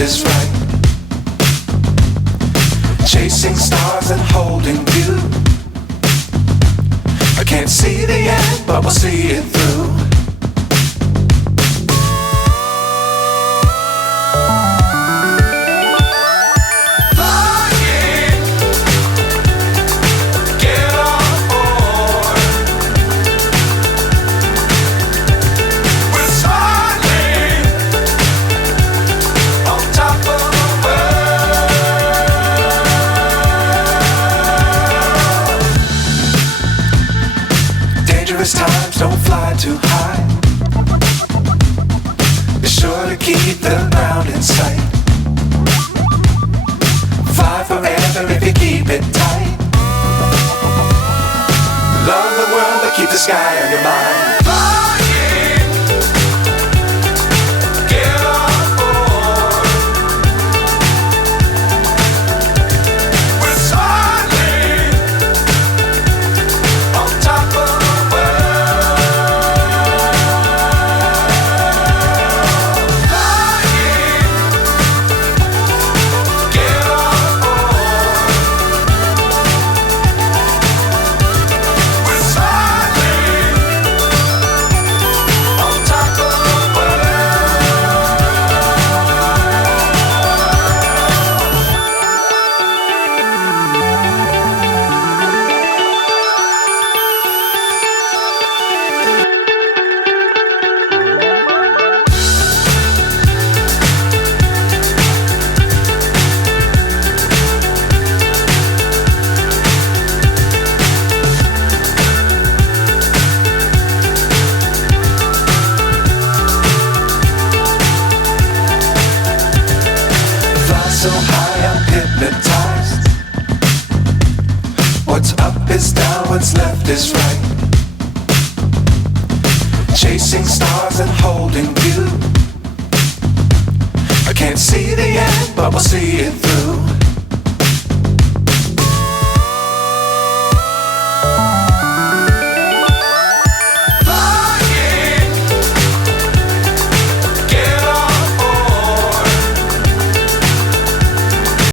left is right. Chasing stars and holding you. I can't see the end, but we'll see it through. Times don't fly too high. Be sure to keep the ground in sight. Fly forever if you keep it tight. Love the world but keep the sky on your mind. So high I'm hypnotized. What's up is down, what's left is right. Chasing stars and holding you. I can't see the end, but we'll see it through.